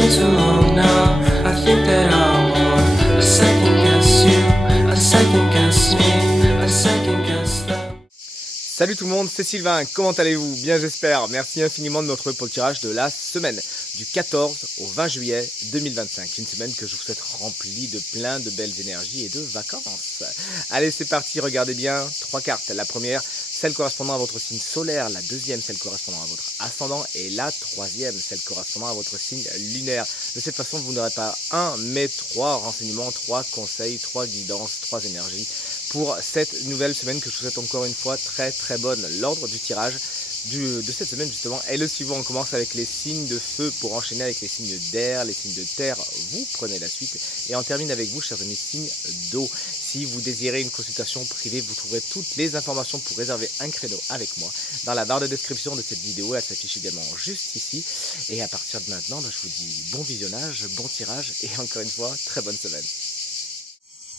been too long now. I think that I want to second guess you, I second guess me, I second guess them. Salut tout le monde, c'est Sylvain, comment allez-vous? Bien j'espère, merci infiniment de me retrouver pour le tirage de la semaine du 14 au 20 juillet 2025. Une semaine que je vous souhaite remplie de plein de belles énergies et de vacances. Allez c'est parti, regardez bien, 3 cartes. La première, celle correspondant à votre signe solaire, la deuxième, celle correspondant à votre ascendant et la troisième, celle correspondant à votre signe lunaire. De cette façon, vous n'aurez pas un, mais 3 renseignements, 3 conseils, 3 guidances, 3 énergies pour cette nouvelle semaine que je vous souhaite encore une fois très bonne. L'ordre du tirage de cette semaine justement est le suivant. On commence avec les signes de feu pour enchaîner avec les signes d'air, les signes de terre, vous prenez la suite et on termine avec vous chers amis signes d'eau. Si vous désirez une consultation privée, vous trouverez toutes les informations pour réserver un créneau avec moi dans la barre de description de cette vidéo. Elle s'affiche également juste ici et à partir de maintenant, je vous dis bon visionnage, bon tirage et encore une fois très bonne semaine.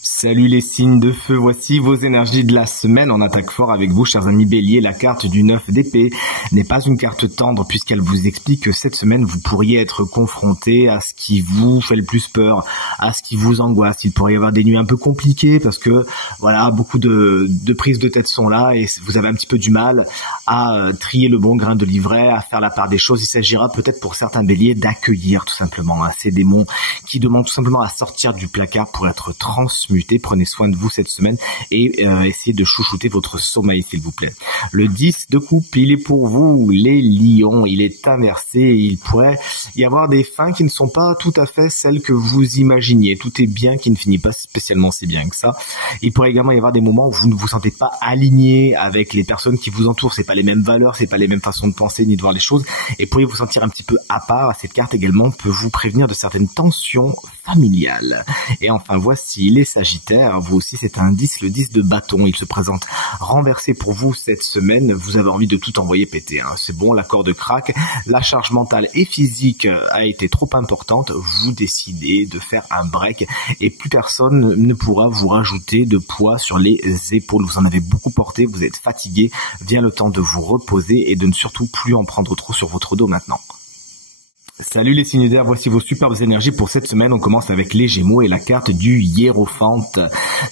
Salut les signes de feu, voici vos énergies de la semaine. On attaque fort avec vous, chers amis béliers. La carte du 9 d'épée n'est pas une carte tendre puisqu'elle vous explique que cette semaine, vous pourriez être confronté à ce qui vous fait le plus peur, à ce qui vous angoisse. Il pourrait y avoir des nuits un peu compliquées parce que, voilà, beaucoup de prises de tête sont là et vous avez un petit peu du mal à trier le bon grain de livret, à faire la part des choses. Il s'agira peut-être pour certains béliers d'accueillir tout simplement ces démons qui demandent tout simplement à sortir du placard pour être transmutés. Prenez soin de vous cette semaine et essayez de chouchouter votre sommeil s'il vous plaît. Le 10 de coupe, il est pour vous les lions, il est inversé, il pourrait y avoir des fins qui ne sont pas tout à fait celles que vous imaginiez. Tout est bien qui ne finit pas spécialement si bien que ça. Il pourrait également y avoir des moments où vous ne vous sentez pas aligné avec les personnes qui vous entourent. C'est pas les mêmes valeurs, c'est pas les mêmes façons de penser ni de voir les choses et pourriez vous sentir un petit peu à part. Cette carte également peut vous prévenir de certaines tensions familiales. Et enfin voici les Sagittaires, vous aussi c'est un 10, le 10 de bâton, il se présente renversé pour vous cette semaine, vous avez envie de tout envoyer péter, c'est bon, la corde craque, la charge mentale et physique a été trop importante, vous décidez de faire un break et plus personne ne pourra vous rajouter de poids sur les épaules, vous en avez beaucoup porté, vous êtes fatigué, vient le temps de vous reposer et de ne surtout plus en prendre trop sur votre dos maintenant. Salut les signes d'air, voici vos superbes énergies pour cette semaine. On commence avec les Gémeaux et la carte du hiérophante.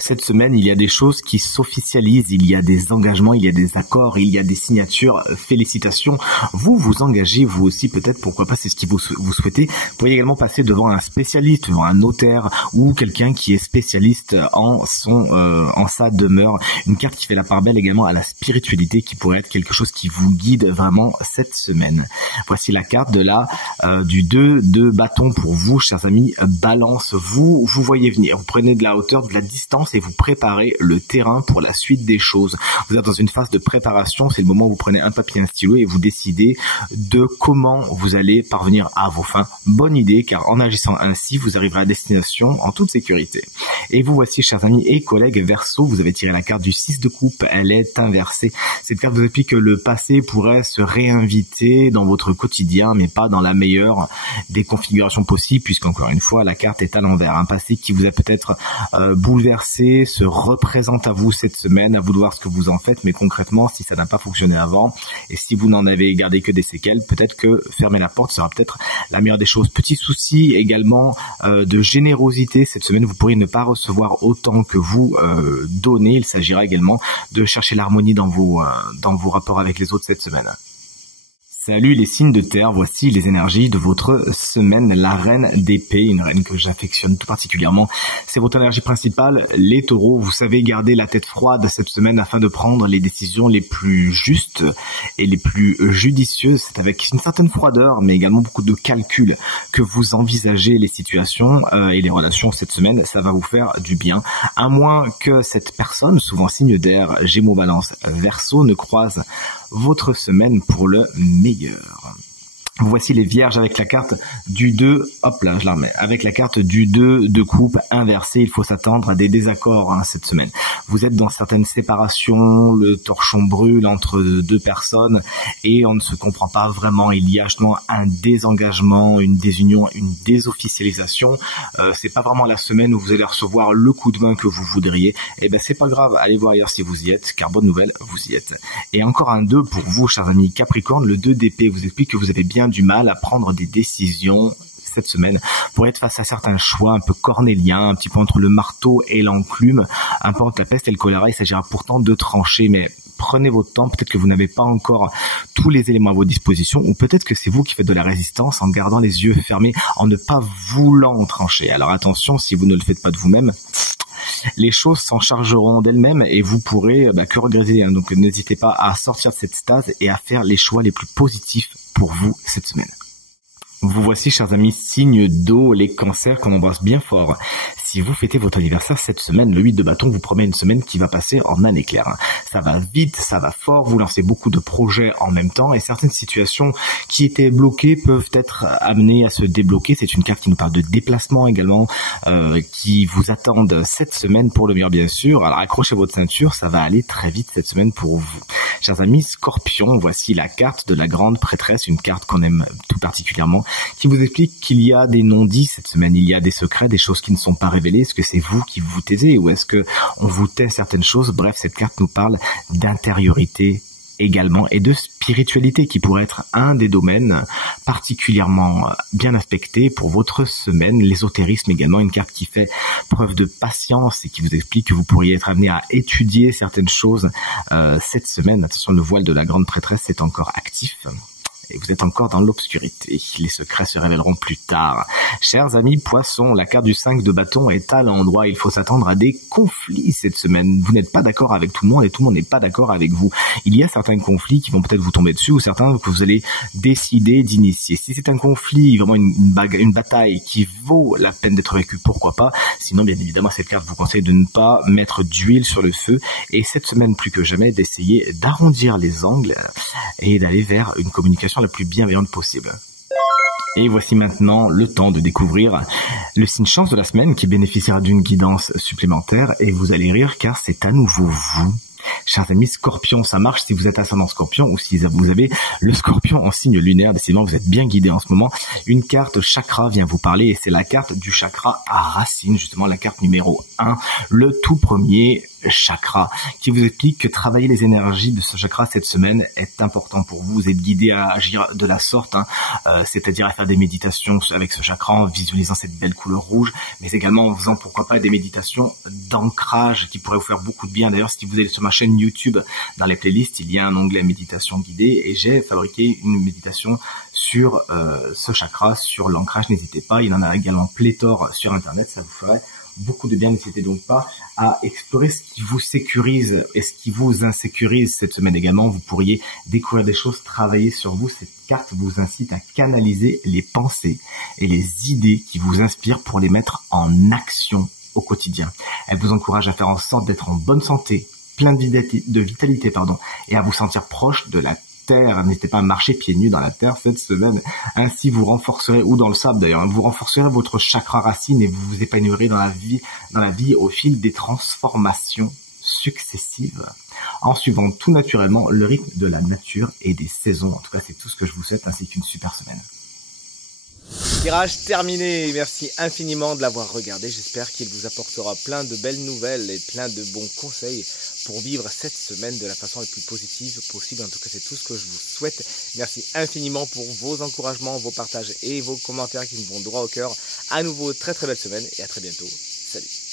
Cette semaine, il y a des choses qui s'officialisent, il y a des engagements, il y a des accords, il y a des signatures. Félicitations, vous vous engagez, vous aussi peut-être, pourquoi pas, c'est ce que vous souhaitez. Vous pourriez également passer devant un spécialiste, devant un notaire ou quelqu'un qui est spécialiste en sa demeure. Une carte qui fait la part belle également à la spiritualité, qui pourrait être quelque chose qui vous guide vraiment cette semaine. Voici la carte de la du 2 de bâton pour vous, chers amis Balance. Vous voyez venir, vous prenez de la hauteur, de la distance et vous préparez le terrain pour la suite des choses. Vous êtes dans une phase de préparation, c'est le moment où vous prenez un papier et un stylo et vous décidez de comment vous allez parvenir à vos fins. Bonne idée, car en agissant ainsi, vous arriverez à destination en toute sécurité. Et vous voici, chers amis et collègues Verseau, vous avez tiré la carte du 6 de coupe, elle est inversée. Cette carte vous explique que le passé pourrait se réinviter dans votre quotidien, mais pas dans la meilleure des configurations possibles, puisqu'encore une fois la carte est à l'envers. Un passé qui vous a peut-être bouleversé se représente à vous cette semaine, à vous de voir ce que vous en faites, mais concrètement si ça n'a pas fonctionné avant et si vous n'en avez gardé que des séquelles, peut-être que fermer la porte sera peut-être la meilleure des choses. Petit souci également de générosité cette semaine, vous pourriez ne pas recevoir autant que vous donnez. Il s'agira également de chercher l'harmonie dans vos rapports avec les autres cette semaine. Salut les signes de terre, voici les énergies de votre semaine, la reine d'épée, une reine que j'affectionne tout particulièrement. C'est votre énergie principale, les taureaux, vous savez garder la tête froide cette semaine afin de prendre les décisions les plus justes et les plus judicieuses. C'est avec une certaine froideur, mais également beaucoup de calcul que vous envisagez les situations et les relations cette semaine, ça va vous faire du bien. À moins que cette personne, souvent signe d'air, Gémeaux, Balance, Verseau, ne croise votre semaine pour le meilleur. Voici les vierges avec la carte du 2, hop là, je la remets, avec la carte du 2 de coupe inversée. Il faut s'attendre à des désaccords cette semaine. Vous êtes dans certaines séparations, le torchon brûle entre deux personnes et on ne se comprend pas vraiment. Il y a justement un désengagement, une désunion, une désofficialisation. C'est pas vraiment la semaine où vous allez recevoir le coup de main que vous voudriez. Et ben c'est pas grave, allez voir ailleurs si vous y êtes, car bonne nouvelle, vous y êtes. Et encore un 2 pour vous, chers amis Capricorne. Le 2 d'épée vous explique que vous avez bien du mal à prendre des décisions cette semaine pourrait être face à certains choix un peu cornéliens, un petit peu entre le marteau et l'enclume, un peu entre la peste et le choléra. Il s'agira pourtant de trancher, mais prenez votre temps, peut-être que vous n'avez pas encore tous les éléments à votre disposition, ou peut-être que c'est vous qui faites de la résistance en gardant les yeux fermés, en ne pas voulant trancher. Alors attention, si vous ne le faites pas de vous-même, les choses s'en chargeront d'elles-mêmes et vous pourrez que regretter. Donc n'hésitez pas à sortir de cette stase et à faire les choix les plus positifs pour vous cette semaine. Vous voici, chers amis, signe d'eau, les cancers qu'on embrasse bien fort. Si vous fêtez votre anniversaire cette semaine, le 8 de bâton vous promet une semaine qui va passer en un éclair. Ça va vite, ça va fort, vous lancez beaucoup de projets en même temps et certaines situations qui étaient bloquées peuvent être amenées à se débloquer. C'est une carte qui nous parle de déplacement également, qui vous attendent cette semaine pour le meilleur bien sûr. Alors accrochez votre ceinture, ça va aller très vite cette semaine pour vous. Chers amis, Scorpion, voici la carte de la grande prêtresse, une carte qu'on aime tout particulièrement, qui vous explique qu'il y a des non-dits cette semaine, il y a des secrets, des choses qui ne sont pas révélées. Est-ce que c'est vous qui vous taisez ou est-ce que on vous tait certaines choses? Bref, cette carte nous parle d'intériorité également et de spiritualité qui pourrait être un des domaines particulièrement bien aspectés pour votre semaine. L'ésotérisme également, une carte qui fait preuve de patience et qui vous explique que vous pourriez être amené à étudier certaines choses cette semaine. Attention, le voile de la grande prêtresse est encore actif. Et vous êtes encore dans l'obscurité. Les secrets se révéleront plus tard. Chers amis poissons, la carte du 5 de bâton est à l'endroit. Il faut s'attendre à des conflits cette semaine. Vous n'êtes pas d'accord avec tout le monde et tout le monde n'est pas d'accord avec vous. Il y a certains conflits qui vont peut-être vous tomber dessus ou certains que vous allez décider d'initier. Si c'est un conflit, vraiment une bataille qui vaut la peine d'être vécue, pourquoi pas. Sinon, bien évidemment, cette carte vous conseille de ne pas mettre d'huile sur le feu. Et cette semaine, plus que jamais, d'essayer d'arrondir les angles et d'aller vers une communication la plus bienveillante possible. Et voici maintenant le temps de découvrir le signe chance de la semaine qui bénéficiera d'une guidance supplémentaire et vous allez rire car c'est à nouveau vous. Chers amis Scorpion, ça marche si vous êtes ascendant Scorpion ou si vous avez le Scorpion en signe lunaire. Décidément, vous êtes bien guidé en ce moment. Une carte chakra vient vous parler et c'est la carte du chakra à racine, justement la carte numéro 1, le tout premier chakra, qui vous explique que travailler les énergies de ce chakra cette semaine est important pour vous. Vous êtes guidé à agir de la sorte, c'est-à-dire à faire des méditations avec ce chakra en visualisant cette belle couleur rouge, mais également en faisant pourquoi pas des méditations d'ancrage qui pourraient vous faire beaucoup de bien. D'ailleurs, si vous allez sur ma chaîne YouTube, dans les playlists, il y a un onglet méditation guidée et j'ai fabriqué une méditation sur ce chakra, sur l'ancrage. N'hésitez pas, il y en a également pléthore sur internet, ça vous ferait beaucoup de bien. N'hésitez donc pas à explorer ce qui vous sécurise et ce qui vous insécurise cette semaine également. Vous pourriez découvrir des choses, travailler sur vous. Cette carte vous incite à canaliser les pensées et les idées qui vous inspirent pour les mettre en action au quotidien. Elle vous encourage à faire en sorte d'être en bonne santé, plein de vitalité, et à vous sentir proche de la terre. N'hésitez pas à marcher pieds nus dans la terre cette semaine. Ainsi, vous renforcerez, ou dans le sable d'ailleurs, vous renforcerez votre chakra racine et vous vous épanouirez dans la vie au fil des transformations successives, en suivant tout naturellement le rythme de la nature et des saisons. En tout cas, c'est tout ce que je vous souhaite, ainsi qu'une super semaine. Tirage terminé, merci infiniment de l'avoir regardé, j'espère qu'il vous apportera plein de belles nouvelles et plein de bons conseils pour vivre cette semaine de la façon la plus positive possible. En tout cas, c'est tout ce que je vous souhaite. Merci infiniment pour vos encouragements, vos partages et vos commentaires qui me vont droit au cœur. À nouveau, très très belle semaine et à très bientôt. Salut.